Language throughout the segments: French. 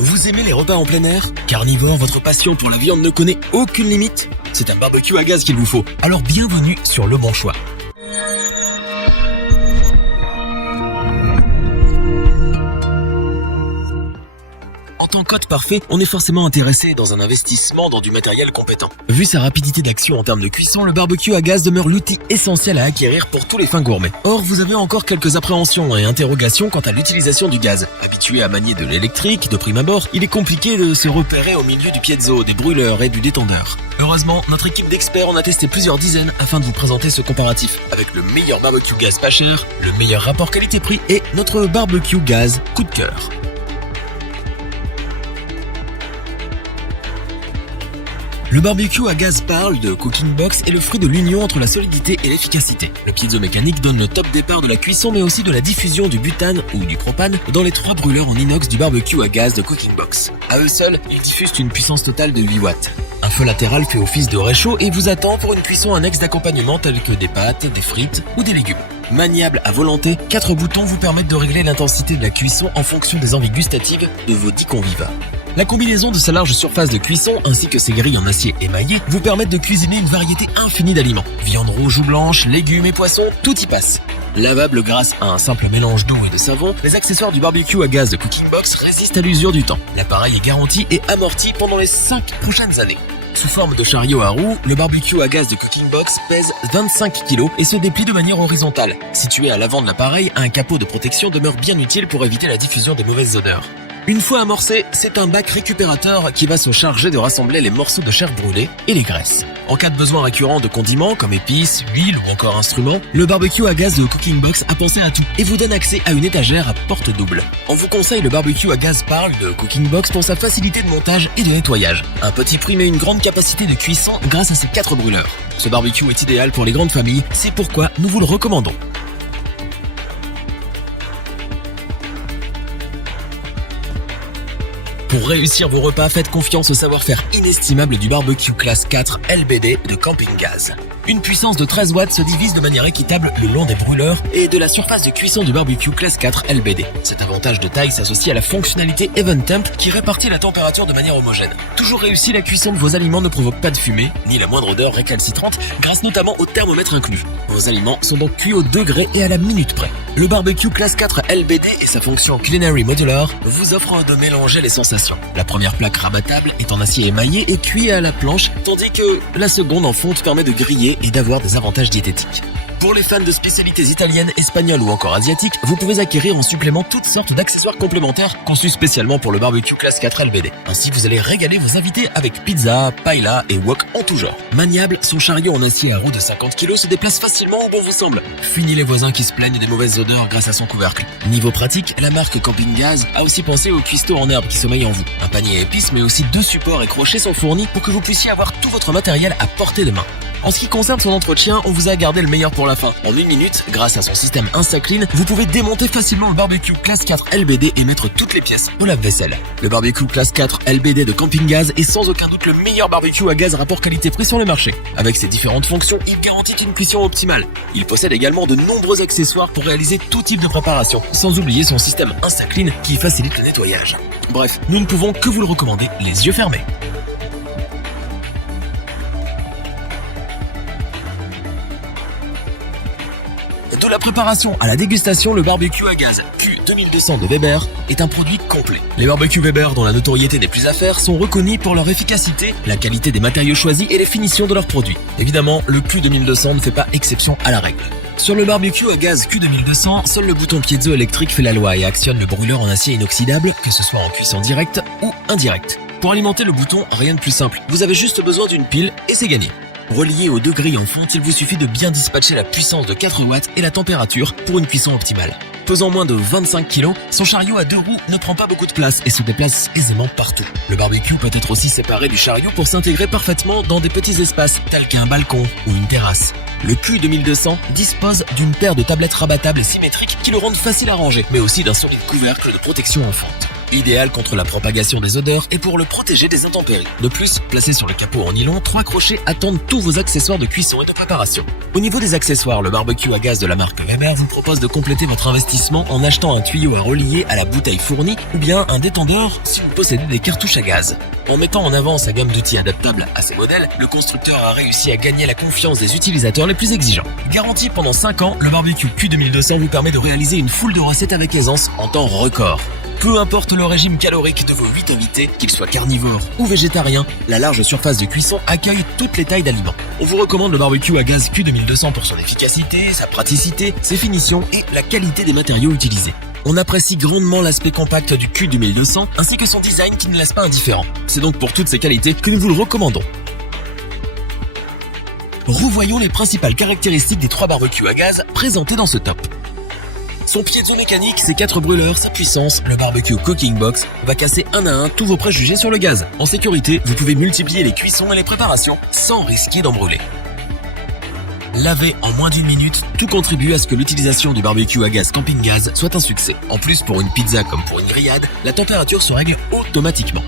Vous aimez les repas en plein air? Carnivore, votre passion pour la viande ne connaît aucune limite? C'est un barbecue à gaz qu'il vous faut. Alors bienvenue sur Le Bon Choix. En tant qu'hôte parfait, on est forcément intéressé dans un investissement dans du matériel compétent. Vu sa rapidité d'action en termes de cuisson, le barbecue à gaz demeure l'outil essentiel à acquérir pour tous les fins gourmets. Or, vous avez encore quelques appréhensions et interrogations quant à l'utilisation du gaz. Habitué à manier de l'électrique, de prime abord, il est compliqué de se repérer au milieu du piezo, des brûleurs et du détendeur. Heureusement, notre équipe d'experts en a testé plusieurs dizaines afin de vous présenter ce comparatif, avec le meilleur barbecue gaz pas cher, le meilleur rapport qualité-prix et notre barbecue gaz coup de cœur. Le barbecue à gaz Parle de Cooking Box est le fruit de l'union entre la solidité et l'efficacité. Le piezo mécanique donne le top départ de la cuisson mais aussi de la diffusion du butane ou du propane dans les 3 brûleurs en inox du barbecue à gaz de Cooking Box. À eux seuls, ils diffusent une puissance totale de 8 watts. Un feu latéral fait office de réchaud et vous attend pour une cuisson annexe d'accompagnement tels que des pâtes, des frites ou des légumes. Maniable à volonté, 4 boutons vous permettent de régler l'intensité de la cuisson en fonction des envies gustatives de vos 10 convives. La combinaison de sa large surface de cuisson ainsi que ses grilles en acier émaillé vous permettent de cuisiner une variété infinie d'aliments. Viande rouge ou blanche, légumes et poissons, tout y passe. Lavable grâce à un simple mélange d'eau et de savon, les accessoires du barbecue à gaz de Cooking Box résistent à l'usure du temps. L'appareil est garanti et amorti pendant les 5 prochaines années. Sous forme de chariot à roues, le barbecue à gaz de Cooking Box pèse 25 kg et se déplie de manière horizontale. Situé à l'avant de l'appareil, un capot de protection demeure bien utile pour éviter la diffusion des mauvaises odeurs. Une fois amorcé, c'est un bac récupérateur qui va se charger de rassembler les morceaux de chair brûlée et les graisses. En cas de besoin récurrent de condiments comme épices, huile ou encore instruments, le barbecue à gaz de Cooking Box a pensé à tout et vous donne accès à une étagère à porte double. On vous conseille le barbecue à gaz Parle de Cooking Box pour sa facilité de montage et de nettoyage. Un petit prix mais une grande capacité de cuisson grâce à ses 4 brûleurs. Ce barbecue est idéal pour les grandes familles, c'est pourquoi nous vous le recommandons. Pour réussir vos repas, faites confiance au savoir-faire inestimable du barbecue classe 4 LBD de Camping Gaz. Une puissance de 13 watts se divise de manière équitable le long des brûleurs et de la surface de cuisson du barbecue classe 4 LBD. Cet avantage de taille s'associe à la fonctionnalité Event Temp qui répartit la température de manière homogène. Toujours réussi, la cuisson de vos aliments ne provoque pas de fumée, ni la moindre odeur récalcitrante, grâce notamment au thermomètre inclus. Vos aliments sont donc cuits au degré et à la minute près. Le barbecue classe 4 LBD et sa fonction Culinary Modular vous offrent de mélanger les sensations. La première plaque rabattable est en acier émaillé et cuit à la planche, tandis que la seconde en fonte permet de griller et d'avoir des avantages diététiques. Pour les fans de spécialités italiennes, espagnoles ou encore asiatiques, vous pouvez acquérir en supplément toutes sortes d'accessoires complémentaires conçus spécialement pour le barbecue classe 4 LBD. Ainsi, vous allez régaler vos invités avec pizza, paella et wok en tout genre. Maniable, son chariot en acier à roue de 50 kg se déplace facilement où bon vous semble. Fini les voisins qui se plaignent des mauvaises odeurs grâce à son couvercle. Niveau pratique, la marque Camping Gaz a aussi pensé au cuistot en herbe qui sommeille en vous. Un panier à épices mais aussi 2 supports et crochets sont fournis pour que vous puissiez avoir tout votre matériel à portée de main. En ce qui concerne son entretien, on vous a gardé le meilleur pour la fin. En 1 minute, grâce à son système InstaClean, vous pouvez démonter facilement le barbecue classe 4 LBD et mettre toutes les pièces au lave-vaisselle. Le barbecue classe 4 LBD de Camping Gaz est sans aucun doute le meilleur barbecue à gaz rapport qualité-prix sur le marché. Avec ses différentes fonctions, il garantit une cuisson optimale. Il possède également de nombreux accessoires pour réaliser tout type de préparation, sans oublier son système InstaClean qui facilite le nettoyage. Bref, nous ne pouvons que vous le recommander les yeux fermés. De la préparation à la dégustation, le barbecue à gaz Q2200 de Weber est un produit complet. Les barbecues Weber, dont la notoriété n'est plus à faire, sont reconnus pour leur efficacité, la qualité des matériaux choisis et les finitions de leurs produits. Évidemment, le Q2200 ne fait pas exception à la règle. Sur le barbecue à gaz Q2200, seul le bouton piezo électrique fait la loi et actionne le brûleur en acier inoxydable, que ce soit en cuisson directe ou indirecte. Pour alimenter le bouton, rien de plus simple. Vous avez juste besoin d'une pile et c'est gagné. Relié aux 2 grilles en fonte, il vous suffit de bien dispatcher la puissance de 4 watts et la température pour une cuisson optimale. Pesant moins de 25 kg, son chariot à 2 roues ne prend pas beaucoup de place et se déplace aisément partout. Le barbecue peut être aussi séparé du chariot pour s'intégrer parfaitement dans des petits espaces tels qu'un balcon ou une terrasse. Le Q2200 dispose d'une paire de tablettes rabattables et symétriques qui le rendent facile à ranger, mais aussi d'un solide couvercle de protection en fonte. idéal contre la propagation des odeurs et pour le protéger des intempéries. De plus, placé sur le capot en nylon, 3 crochets attendent tous vos accessoires de cuisson et de préparation. Au niveau des accessoires, le barbecue à gaz de la marque Weber vous propose de compléter votre investissement en achetant un tuyau à relier à la bouteille fournie ou bien un détendeur si vous possédez des cartouches à gaz. En mettant en avant sa gamme d'outils adaptables à ces modèles, le constructeur a réussi à gagner la confiance des utilisateurs les plus exigeants. Garanti pendant 5 ans, le barbecue Q2200 vous permet de réaliser une foule de recettes avec aisance en temps record. Peu importe le régime calorique de vos 8 invités, qu'ils soient carnivores ou végétariens, la large surface de cuisson accueille toutes les tailles d'aliments. On vous recommande le barbecue à gaz Q2200 pour son efficacité, sa praticité, ses finitions et la qualité des matériaux utilisés. On apprécie grandement l'aspect compact du Q2200 ainsi que son design qui ne laisse pas indifférent. C'est donc pour toutes ces qualités que nous vous le recommandons. Revoyons les principales caractéristiques des 3 barbecues à gaz présentés dans ce top. Son piezo mécanique, ses 4 brûleurs, sa puissance, le barbecue cooking box va casser un à un tous vos préjugés sur le gaz. En sécurité, vous pouvez multiplier les cuissons et les préparations sans risquer d'en brûler. Laver en moins d'1 minute, tout contribue à ce que l'utilisation du barbecue à gaz Camping Gaz soit un succès. En plus, pour une pizza comme pour une grillade, la température se règle automatiquement.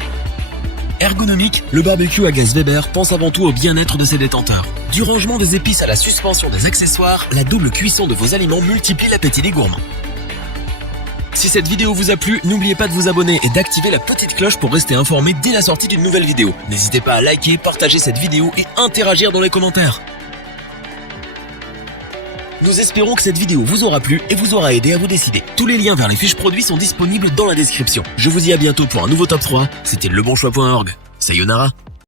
Ergonomique, le barbecue à gaz Weber pense avant tout au bien-être de ses détenteurs. Du rangement des épices à la suspension des accessoires, la double cuisson de vos aliments multiplie l'appétit des gourmands. Si cette vidéo vous a plu, n'oubliez pas de vous abonner et d'activer la petite cloche pour rester informé dès la sortie d'une nouvelle vidéo. N'hésitez pas à liker, partager cette vidéo et interagir dans les commentaires. Nous espérons que cette vidéo vous aura plu et vous aura aidé à vous décider. Tous les liens vers les fiches produits sont disponibles dans la description. Je vous dis à bientôt pour un nouveau top 3. C'était lebonchoix.org. Sayonara.